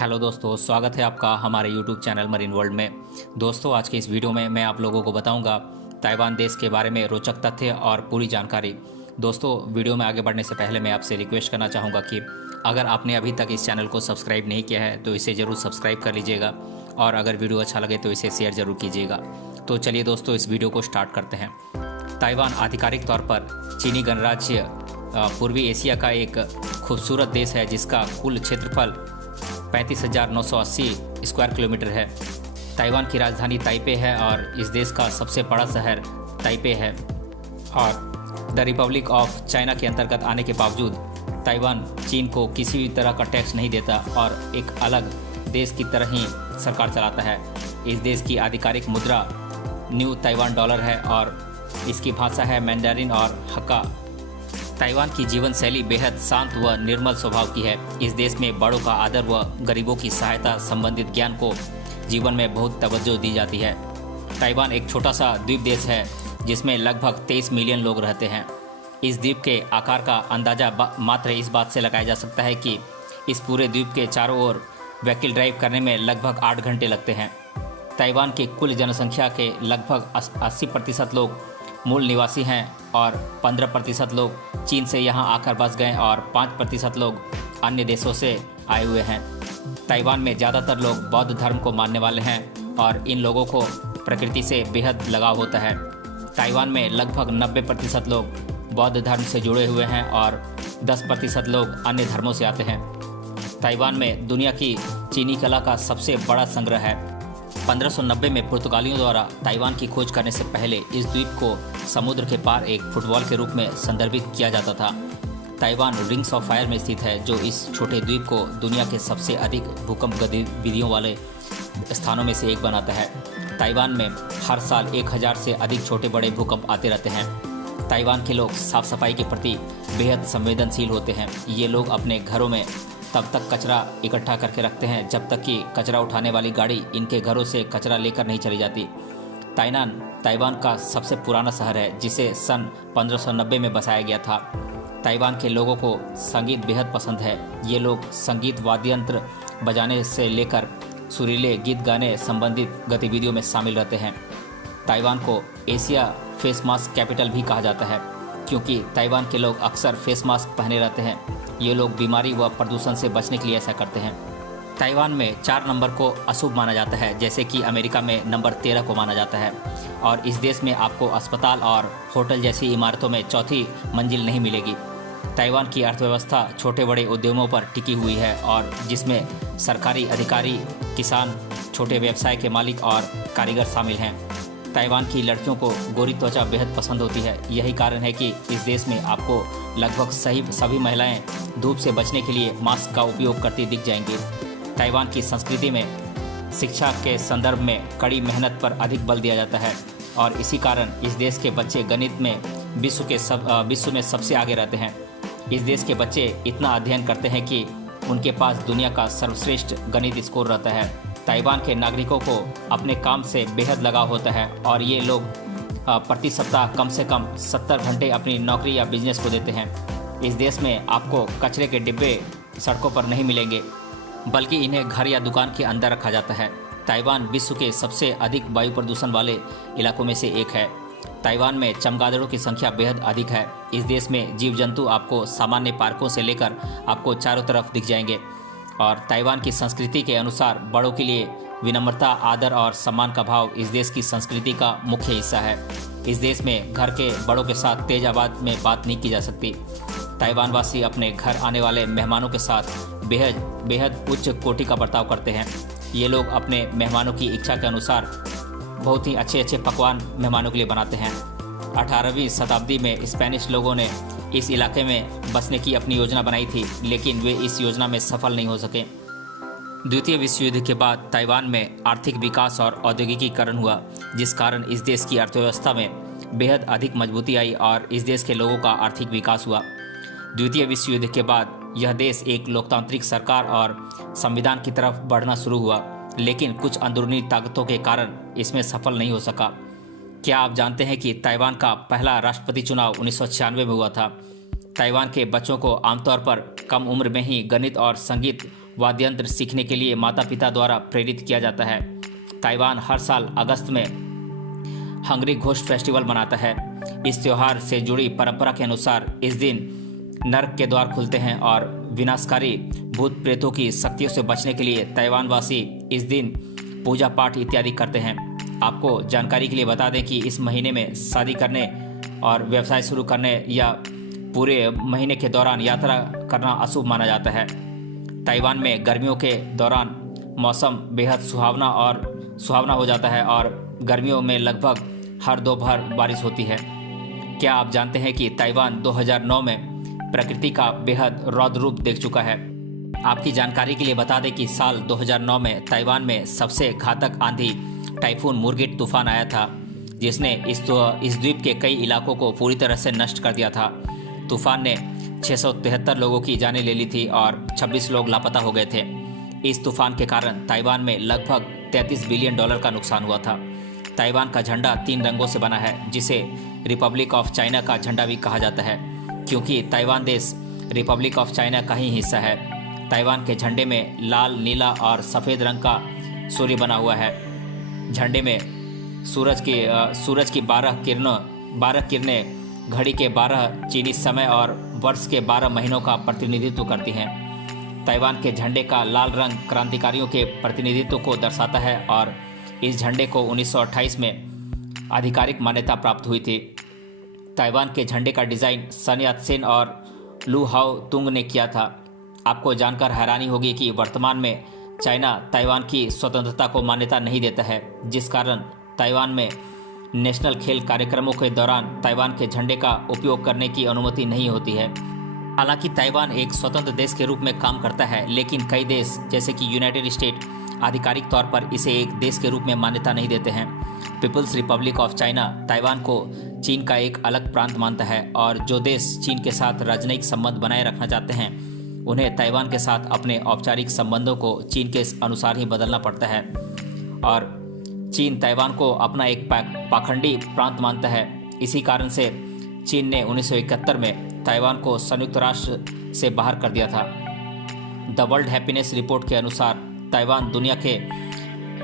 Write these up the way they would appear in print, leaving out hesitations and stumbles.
Hello दोस्तों, स्वागत है आपका हमारे यूट्यूब चैनल मरीन वर्ल्ड में। दोस्तों, आज के इस वीडियो में मैं आप लोगों को बताऊंगा ताइवान देश के बारे में रोचक तथ्य और पूरी जानकारी। दोस्तों, वीडियो में आगे बढ़ने से पहले मैं आपसे रिक्वेस्ट करना चाहूँगा कि अगर आपने अभी तक इस चैनल को सब्सक्राइब नहीं किया है तो इसे ज़रूर सब्सक्राइब कर लीजिएगा और अगर वीडियो अच्छा लगे तो इसे शेयर ज़रूर कीजिएगा। तो चलिए दोस्तों, इस वीडियो को स्टार्ट करते हैं। ताइवान आधिकारिक तौर पर चीनी गणराज्य पूर्वी एशिया का एक खूबसूरत देश है जिसका कुल क्षेत्रफल 35,980 स्क्वायर किलोमीटर है। ताइवान की राजधानी ताइपे है और इस देश का सबसे बड़ा शहर ताइपे है। और द रिपब्लिक ऑफ चाइना के अंतर्गत आने के बावजूद ताइवान चीन को किसी भी तरह का टैक्स नहीं देता और एक अलग देश की तरह ही सरकार चलाता है। इस देश की आधिकारिक मुद्रा न्यू ताइवान डॉलर है और इसकी भाषा है मैंडारिन और हक्का। ताइवान की जीवन शैली बेहद शांत व निर्मल स्वभाव की है। इस देश में बड़ों का आदर व गरीबों की सहायता संबंधित ज्ञान को जीवन में बहुत तवज्जो दी जाती है। ताइवान एक छोटा सा द्वीप देश है जिसमें लगभग 23 मिलियन लोग रहते हैं। इस द्वीप के आकार का अंदाजा मात्र इस बात से लगाया जा सकता है कि इस पूरे द्वीप के चारों ओर व्हीकल ड्राइव करने में लगभग 8 घंटे लगते हैं। ताइवान की कुल जनसंख्या के लगभग 80% लोग मूल निवासी हैं और 15% लोग चीन से यहाँ आकर बस गए और 5% लोग अन्य देशों से आए हुए हैं। ताइवान में ज़्यादातर लोग बौद्ध धर्म को मानने वाले हैं और इन लोगों को प्रकृति से बेहद लगाव होता है। ताइवान में लगभग 90% लोग बौद्ध धर्म से जुड़े हुए हैं और 10% लोग अन्य धर्मों से आते हैं। ताइवान में दुनिया की चीनी कला का सबसे बड़ा संग्रह है। 1590 में पुर्तगालियों द्वारा ताइवान की खोज करने से पहले इस द्वीप को समुद्र के पार एक फुटबॉल के रूप में संदर्भित किया जाता था। ताइवान रिंग्स ऑफ फायर में स्थित है जो इस छोटे द्वीप को दुनिया के सबसे अधिक भूकंप गतिविधियों वाले स्थानों में से एक बनाता है। ताइवान में हर साल 1000 से अधिक छोटे बड़े भूकंप आते रहते हैं। ताइवान के लोग साफ सफाई के प्रति बेहद संवेदनशील होते हैं। ये लोग अपने घरों में तब तक कचरा इकट्ठा करके रखते हैं जब तक कि कचरा उठाने वाली गाड़ी इनके घरों से कचरा लेकर नहीं चली जाती। ताइवान का सबसे पुराना शहर है जिसे सन 1590 में बसाया गया था। ताइवान के लोगों को संगीत बेहद पसंद है। ये लोग संगीत वाद्य यंत्र बजाने से लेकर सुरीले गीत गाने संबंधित गतिविधियों में शामिल रहते हैं। ताइवान को एशिया फेस मास्क कैपिटल भी कहा जाता है क्योंकि ताइवान के लोग अक्सर फेस मास्क पहने रहते हैं। ये लोग बीमारी व प्रदूषण से बचने के लिए ऐसा करते हैं। ताइवान में 4 नंबर को अशुभ माना जाता है जैसे कि अमेरिका में नंबर 13 को माना जाता है और इस देश में आपको अस्पताल और होटल जैसी इमारतों में चौथी मंजिल नहीं मिलेगी। ताइवान की अर्थव्यवस्था छोटे बड़े उद्यमों पर टिकी हुई है और जिसमें सरकारी अधिकारी, किसान, छोटे व्यवसाय के मालिक और कारीगर शामिल हैं। ताइवान की लड़कियों को गोरी त्वचा बेहद पसंद होती है। यही कारण है कि इस देश में आपको लगभग सभी महिलाएं धूप से बचने के लिए मास्क का उपयोग करती दिख जाएंगी। ताइवान की संस्कृति में शिक्षा के संदर्भ में कड़ी मेहनत पर अधिक बल दिया जाता है और इसी कारण इस देश के बच्चे गणित में विश्व में सबसे आगे रहते हैं। इस देश के बच्चे इतना अध्ययन करते हैं कि उनके पास दुनिया का सर्वश्रेष्ठ गणित स्कोर रहता है। ताइवान के नागरिकों को अपने काम से बेहद लगाव होता है और ये लोग प्रति सप्ताह कम से कम 70 घंटे अपनी नौकरी या बिजनेस को देते हैं। इस देश में आपको कचरे के डिब्बे सड़कों पर नहीं मिलेंगे बल्कि इन्हें घर या दुकान के अंदर रखा जाता है। ताइवान विश्व के सबसे अधिक वायु प्रदूषण वाले इलाकों में से एक है। ताइवान में चमगादड़ों की संख्या बेहद अधिक है। इस देश में जीव जंतु आपको सामान्य पार्कों से लेकर आपको चारों तरफ दिख जाएंगे और ताइवान की संस्कृति के अनुसार बड़ों के लिए विनम्रता, आदर और सम्मान का भाव इस देश की संस्कृति का मुख्य हिस्सा है। इस देश में घर के बड़ों के साथ तेज आवाज़ में बात नहीं की जा सकती। ताइवान वासी अपने घर आने वाले मेहमानों के साथ बेहद उच्च कोटि का बर्ताव करते हैं। ये लोग अपने मेहमानों की इच्छा के अनुसार बहुत ही अच्छे पकवान मेहमानों के लिए बनाते हैं। 18वीं शताब्दी में स्पेनिश लोगों ने इस इलाके में बसने की अपनी योजना बनाई थी लेकिन वे इस योजना में सफल नहीं हो सके। द्वितीय विश्व युद्ध के बाद ताइवान में आर्थिक विकास और औद्योगिकीकरण हुआ जिस कारण इस देश की अर्थव्यवस्था में बेहद अधिक मजबूती आई और इस देश के लोगों का आर्थिक विकास हुआ। द्वितीय विश्व युद्ध के बाद यह देश एक लोकतांत्रिक सरकार और संविधान की तरफ बढ़ना शुरू हुआ लेकिन कुछ अंदरूनी ताकतों के कारण इसमें सफल नहीं हो सका। क्या आप जानते हैं कि ताइवान का पहला राष्ट्रपति चुनाव 1996 में हुआ था। ताइवान के बच्चों को आमतौर पर कम उम्र में ही गणित और संगीत वाद्ययंत्र सीखने के लिए माता पिता द्वारा प्रेरित किया जाता है। ताइवान हर साल अगस्त में हंगरी घोस्ट फेस्टिवल मनाता है। इस त्योहार से जुड़ी परंपरा के अनुसार इस दिन नर्क के द्वार खुलते हैं और विनाशकारी भूत प्रेतों की शक्तियों से बचने के लिए ताइवान वासी इस दिन पूजा पाठ इत्यादि करते हैं। आपको जानकारी के लिए बता दें कि इस महीने में शादी करने और व्यवसाय शुरू करने या पूरे महीने के दौरान यात्रा करना अशुभ माना जाता है। ताइवान में गर्मियों के दौरान मौसम बेहद सुहावना हो जाता है और गर्मियों में लगभग हर दोपहर बारिश होती है। क्या आप जानते हैं कि ताइवान 2009 में प्रकृति का बेहद रौद्र रूप देख चुका है। आपकी जानकारी के लिए बता दें कि साल 2009 में ताइवान में सबसे घातक आंधी टाइफून मुर्गिट तूफान आया था, जिसने इस द्वीप के कई इलाकों को पूरी तरह से नष्ट कर दिया था। तूफान ने 673 लोगों की जानें ले ली थी और 26 लोग लापता हो गए थे। इस तूफान के कारण ताइवान में लगभग $33 बिलियन का नुकसान हुआ था। ताइवान का झंडा 3 रंगों से बना है, जिसे रिपब्लिक ऑफ चाइना का झंडा भी कहा जाता है, क्योंकि ताइवान देश रिपब्लिक ऑफ चाइना का ही हिस्सा है। ताइवान के झंडे में लाल, नीला और सफ़ेद रंग का सूर्य बना हुआ है। झंडे में सूरज की 12 किरणें घड़ी के 12 चीनी समय और वर्ष के 12 महीनों का प्रतिनिधित्व करती हैं। ताइवान के झंडे का लाल रंग क्रांतिकारियों के प्रतिनिधित्व को दर्शाता है और इस झंडे को 1928 में आधिकारिक मान्यता प्राप्त हुई थी। ताइवान के झंडे का डिज़ाइन सन यात सेन और लू हाओ तुंग ने किया था। आपको जानकर हैरानी होगी कि वर्तमान में चाइना ताइवान की स्वतंत्रता को मान्यता नहीं देता है, जिस कारण ताइवान में नेशनल खेल कार्यक्रमों के दौरान ताइवान के झंडे का उपयोग करने की अनुमति नहीं होती है। हालांकि ताइवान एक स्वतंत्र देश के रूप में काम करता है, लेकिन कई देश जैसे कि यूनाइटेड स्टेट आधिकारिक तौर पर इसे एक देश के रूप में मान्यता नहीं देते हैं। People's Republic of China Taiwan को चीन का एक अलग प्रांत मानता है और जो देश चीन के साथ राजनयिक संबंध बनाए रखना चाहते हैं उन्हें ताइवान के साथ अपने औपचारिक संबंधों को चीन के अनुसार ही बदलना पड़ता है। और चीन ताइवान को अपना एक पाखंडी प्रांत मानता है। इसी कारण से चीन ने 1971 में ताइवान को संयुक्त राष्ट्र से बाहर कर दिया था। द वर्ल्ड हैप्पीनेस रिपोर्ट के अनुसार ताइवान दुनिया के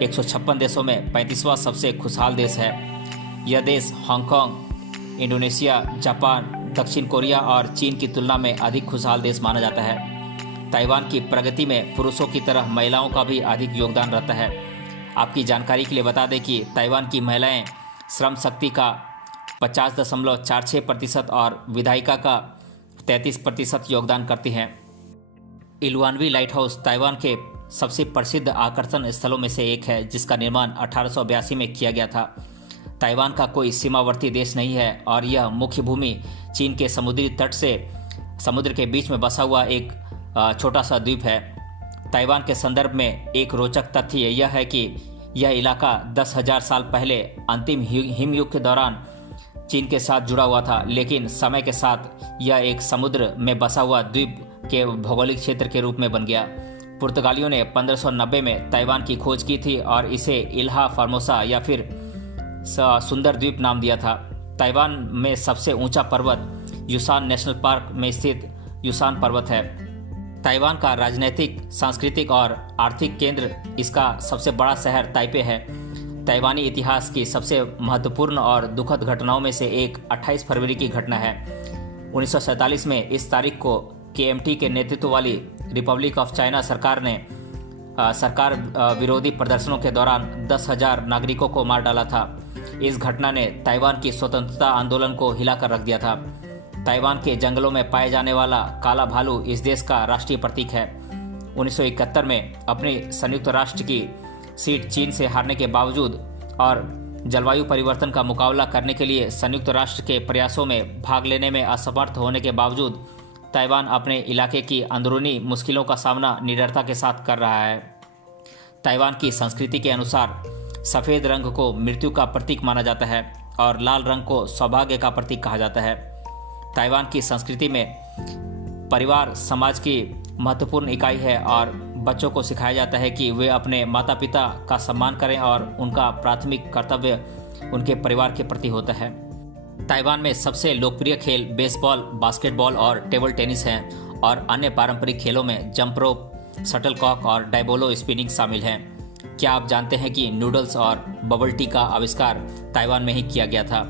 156 देशों में 35वां सबसे खुशहाल देश है। यह देश हांगकांग, इंडोनेशिया, जापान, दक्षिण कोरिया और चीन की तुलना में अधिक खुशहाल देश माना जाता है। ताइवान की प्रगति में पुरुषों की तरह महिलाओं का भी अधिक योगदान रहता है। आपकी जानकारी के लिए बता दें कि ताइवान की महिलाएं श्रम शक्ति का 50.46% और विधायिका का 33% योगदान करती हैं। इलुआनवी लाइट हाउस ताइवान के सबसे प्रसिद्ध आकर्षण स्थलों में से एक है, जिसका निर्माण 1882 में किया गया था। ताइवान का कोई सीमावर्ती देश नहीं है और यह मुख्य भूमि चीन के समुद्री तट से समुद्र के बीच में बसा हुआ एक छोटा सा द्वीप है। ताइवान के संदर्भ में एक रोचक तथ्य यह है कि यह इलाका 10,000 साल पहले अंतिम हिमयुग के दौरान चीन के साथ जुड़ा हुआ था, लेकिन समय के साथ यह एक समुद्र में बसा हुआ द्वीप के भौगोलिक क्षेत्र के रूप में बन गया। पुर्तगालियों ने 1590 में ताइवान की खोज की थी और इसे इल्हा फार्मोसा या फिर सुंदर द्वीप नाम दिया था। ताइवान में सबसे ऊंचा पर्वत यूशान नेशनल पार्क में स्थित यूशान पर्वत है। ताइवान का राजनीतिक, सांस्कृतिक और आर्थिक केंद्र इसका सबसे बड़ा शहर ताइपे है। ताइवानी इतिहास की सबसे महत्वपूर्ण और दुखद घटनाओं में से एक 28 फरवरी की घटना है। 1947 में इस तारीख को KMT के नेतृत्व वाली रिपब्लिक ऑफ चाइना सरकार विरोधी प्रदर्शनों के दौरान 10,000 नागरिकों को मार डाला था। इस घटना ने ताइवान की स्वतंत्रता आंदोलन को हिलाकर रख दिया था। ताइवान के जंगलों में पाए जाने वाला काला भालू इस देश का राष्ट्रीय प्रतीक है। 1971 में अपनी संयुक्त राष्ट्र की सीट चीन से हारने के बावजूद और जलवायु परिवर्तन का मुकाबला करने के लिए संयुक्त राष्ट्र के प्रयासों में भाग लेने में असमर्थ होने के बावजूद ताइवान अपने इलाके की अंदरूनी मुश्किलों का सामना निडरता के साथ कर रहा है। ताइवान की संस्कृति के अनुसार सफ़ेद रंग को मृत्यु का प्रतीक माना जाता है और लाल रंग को सौभाग्य का प्रतीक कहा जाता है। ताइवान की संस्कृति में परिवार समाज की महत्वपूर्ण इकाई है और बच्चों को सिखाया जाता है कि वे अपने माता पिता का सम्मान करें और उनका प्राथमिक कर्तव्य उनके परिवार के प्रति होता है। ताइवान में सबसे लोकप्रिय खेल बेसबॉल, बास्केटबॉल और टेबल टेनिस हैं और अन्य पारंपरिक खेलों में जंप रोप, शटलकॉक और डायबोलो स्पिनिंग शामिल हैं। क्या आप जानते हैं कि नूडल्स और बबल टी का आविष्कार ताइवान में ही किया गया था?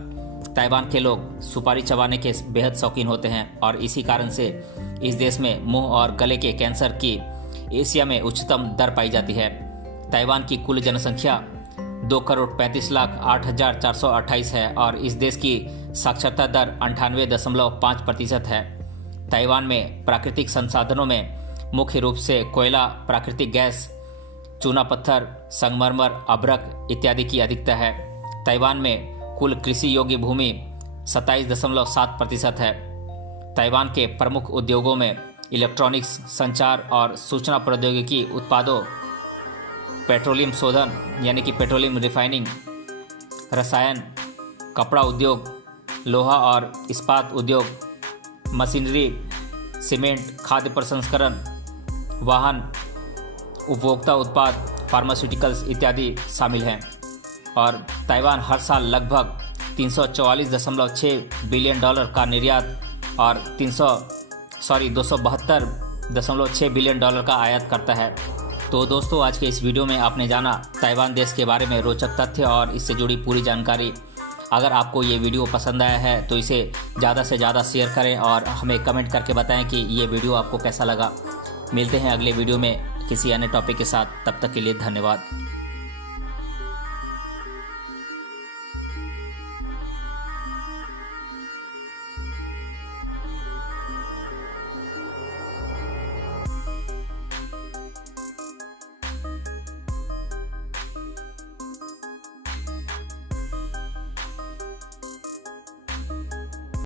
ताइवान के लोग सुपारी चबाने के बेहद शौकीन होते हैं और इसी कारण से इस देश में मुंह और गले के कैंसर की एशिया में उच्चतम दर पाई जाती है। ताइवान की कुल जनसंख्या 2,35,08,428 है और इस देश की साक्षरता दर 98.5% है। ताइवान में प्राकृतिक संसाधनों में मुख्य रूप से कोयला, प्राकृतिक गैस, चूना पत्थर, संगमरमर, अभ्रक इत्यादि की अधिकता है। ताइवान में कुल कृषि योग्य भूमि 27.7% है। ताइवान के प्रमुख उद्योगों में इलेक्ट्रॉनिक्स, संचार और सूचना प्रौद्योगिकी उत्पादों, पेट्रोलियम शोधन यानी कि पेट्रोलियम रिफाइनिंग, रसायन, कपड़ा उद्योग, लोहा और इस्पात उद्योग, मशीनरी, सीमेंट, खाद्य प्रसंस्करण, वाहन, उपभोक्ता उत्पाद, फार्मास्यूटिकल्स इत्यादि शामिल हैं। और ताइवान हर साल लगभग 344.6 बिलियन डॉलर का निर्यात और 272.6 बिलियन डॉलर का आयात करता है। तो दोस्तों, आज के इस वीडियो में आपने जाना ताइवान देश के बारे में रोचक तथ्य और इससे जुड़ी पूरी जानकारी। अगर आपको ये वीडियो पसंद आया है तो इसे ज़्यादा से ज़्यादा शेयर करें और हमें कमेंट करके बताएं कि ये वीडियो आपको कैसा लगा। मिलते हैं अगले वीडियो में किसी अन्य टॉपिक के साथ। तब तक के लिए धन्यवाद।